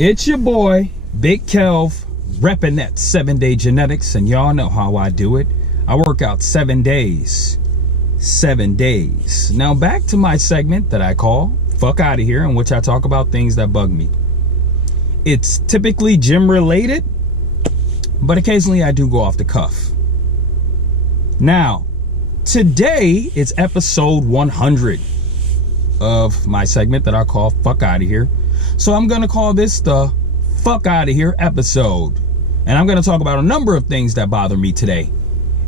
It's your boy, Big Kelv, repping that 7-day genetics, and y'all know how I do it. I work out 7 days. 7 days. Now back to my segment that I call Fuck Outta Here, in which I talk about things that bug me. It's typically gym related, but occasionally I do go off the cuff. Now, today is episode 100 of my segment that I call Fuck Outta Here. So I'm going to call this the Fuck Outta Here episode. And I'm going to talk about a number of things that bother me today.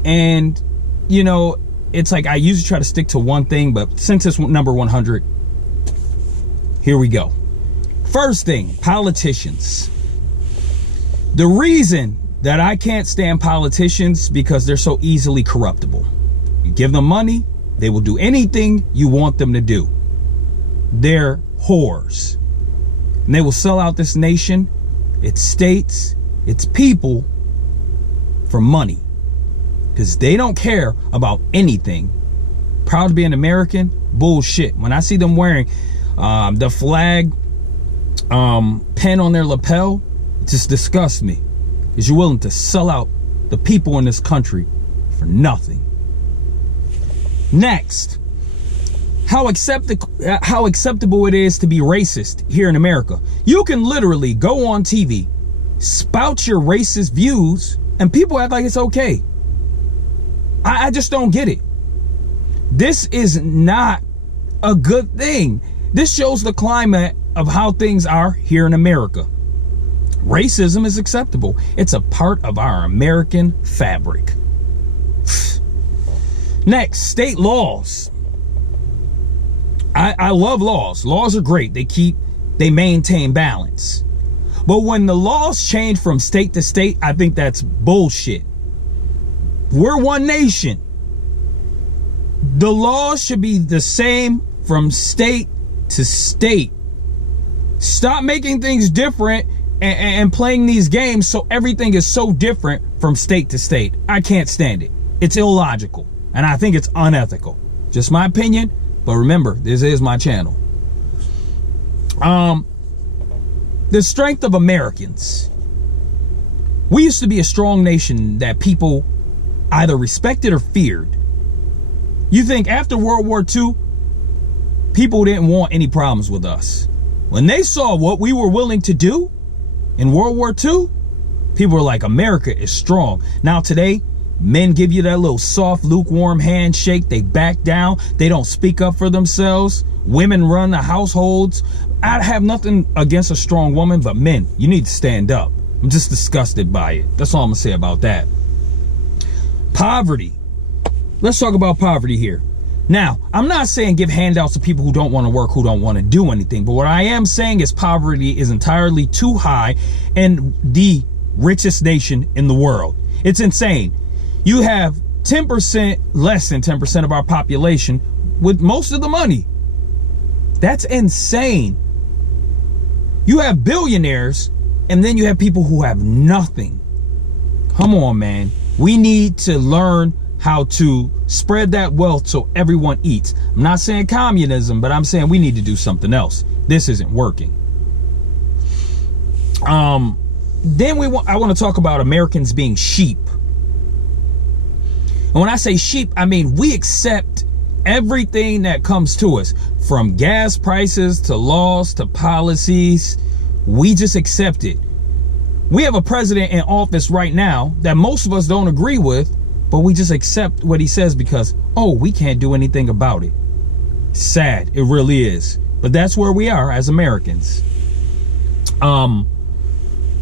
And, you know, it's like I usually try to stick to one thing, but since it's number 100, here we go. First thing, politicians. The reason that I can't stand politicians because they're so easily corruptible. You give them money, they will do anything you want them to do. They're whores. And they will sell out this nation, its states, its people for money. Because they don't care about anything. Proud to be an American? Bullshit. When I see them wearing the flag pen on their lapel, it just disgusts me. Because you're willing to sell out the people in this country for nothing. Next, how acceptable it is to be racist here in America. You can literally go on TV, spout your racist views, and people act like it's okay. I just don't get it. This is not a good thing. This shows the climate of how things are here in America. Racism is acceptable. It's a part of our American fabric. Next, state laws. I love laws. Laws are great. They maintain balance. But when the laws change from state to state, I think that's bullshit. We're one nation. The laws should be the same from state to state. Stop making things different and playing these games so everything is so different from state to state. I can't stand it. It's illogical. And I think it's unethical. Just my opinion. But remember, this is my channel. The strength of Americans. We used to be a strong nation that people either respected or feared. You think after World War II, people didn't want any problems with us. When they saw what we were willing to do in World War II, people were like, America is strong. Now today, men give you that little soft, lukewarm handshake. They back down. They don't speak up for themselves. Women run the households. I have nothing against a strong woman, but men, you need to stand up. I'm just disgusted by it. That's all I'm going to say about that. Poverty. Let's talk about poverty here. Now, I'm not saying give handouts to people who don't want to work, who don't want to do anything. But what I am saying is poverty is entirely too high in the richest nation in the world. It's insane. You have 10%, less than 10% of our population with most of the money. That's insane. You have billionaires, and then you have people who have nothing. Come on, man. We need to learn how to spread that wealth so everyone eats. I'm not saying communism, but I'm saying we need to do something else. This isn't working. Then I want to talk about Americans being sheep. And when I say sheep, I mean we accept everything that comes to us, from gas prices to laws to policies. We just accept it. We have a president in office right now that most of us don't agree with, but we just accept what he says because, oh, we can't do anything about it. Sad. It really is. But that's where we are as Americans.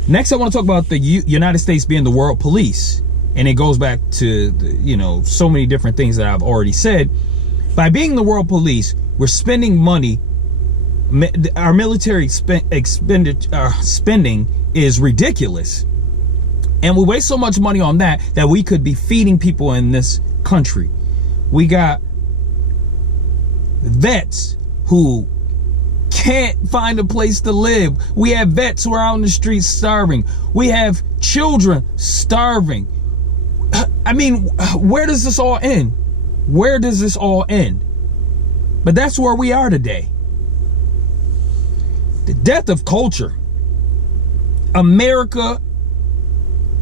Next, I want to talk about the United States being the world police. And it goes back to, so many different things that I've already said. By being the world police, we're spending money. Our military spending is ridiculous. And we waste so much money on that we could be feeding people in this country. We got vets who can't find a place to live. We have vets who are out in the streets starving. We have children starving. I mean, where does this all end? Where does this all end? But that's where we are today. The death of culture. America,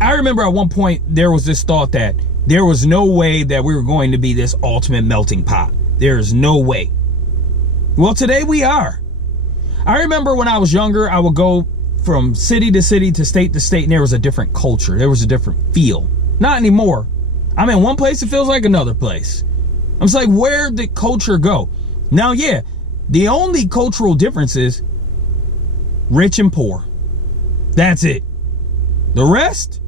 I remember at one point there was this thought that there was no way that we were going to be this ultimate melting pot. There's no way. Well, today we are. I remember when I was younger, I would go from city to city to state, and there was a different culture. There was a different feel. Not anymore. I'm in one place, it feels like another place. I'm just like, where did culture go? Now, yeah, the only cultural difference is rich and poor. That's it. The rest,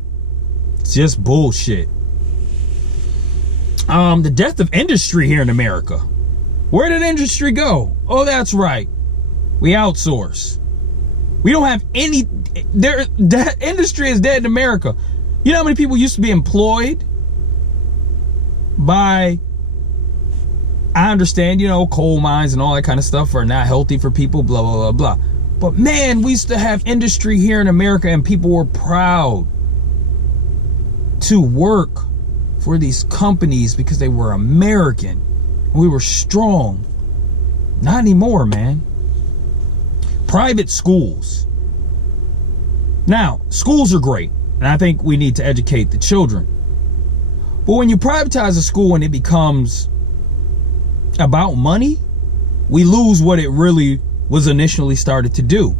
it's just bullshit. The death of industry here in America. Where did industry go? Oh, that's right. We outsource. We don't have any, that industry is dead in America. You know how many people used to be employed by, I understand, you know, coal mines and all that kind of stuff are not healthy for people, blah, blah, blah, blah. But man, we used to have industry here in America and people were proud to work for these companies because they were American. We were strong. Not anymore, man. Private schools. Now, schools are great, and I think we need to educate the children. But when you privatize a school and it becomes about money, we lose what it really was initially started to do.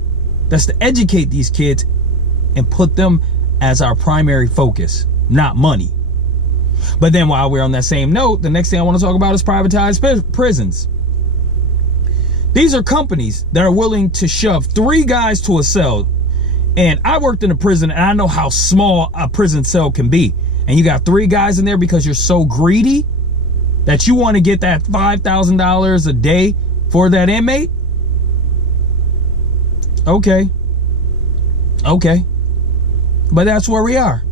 That's to educate these kids and put them as our primary focus, not money. But then while we're on that same note, the next thing I want to talk about is privatized prisons. These are companies that are willing to shove 3 guys to a cell. And I worked in a prison and I know how small a prison cell can be. And you got 3 guys in there because you're so greedy that you want to get that $5,000 a day for that inmate. Okay. But that's where we are.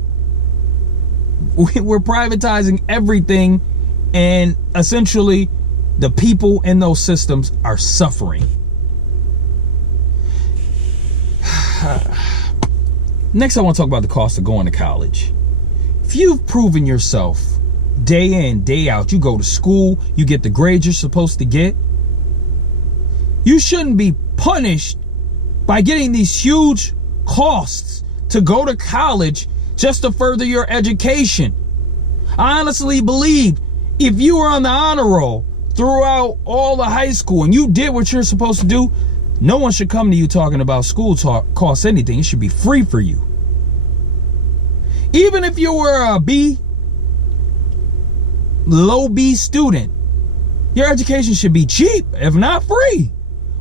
We're privatizing everything, and essentially the people in those systems are suffering. Next, I want to talk about the cost of going to college. If you've proven yourself day in, day out, you go to school, you get the grades you're supposed to get, you shouldn't be punished by getting these huge costs to go to college just to further your education. I honestly believe if you were on the honor roll throughout all the high school and you did what you're supposed to do, no one should come to you talking about school costs anything. It should be free for you. Even if you were a low B student, your education should be cheap, if not free.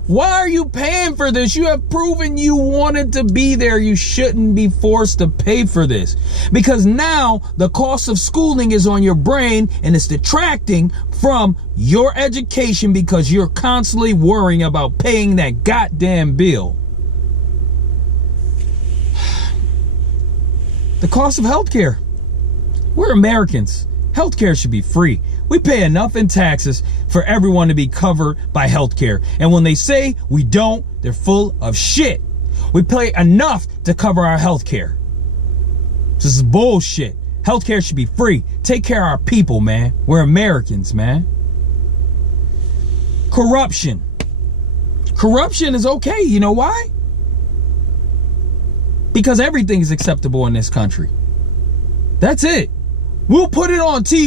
Why are you paying for this? You have proven you wanted to be there. You shouldn't be forced to pay for this, because now the cost of schooling is on your brain and it's detracting from your education because you're constantly worrying about paying that goddamn bill. The cost of healthcare. We're Americans. Healthcare should be free. We pay enough in taxes for everyone to be covered by healthcare. And when they say we don't, they're full of shit. We pay enough to cover our healthcare. This is bullshit. Healthcare should be free. Take care of our people, man. We're Americans, man. Corruption. Corruption is okay. You know why? Because everything is acceptable in this country. That's it. We'll put it on TV.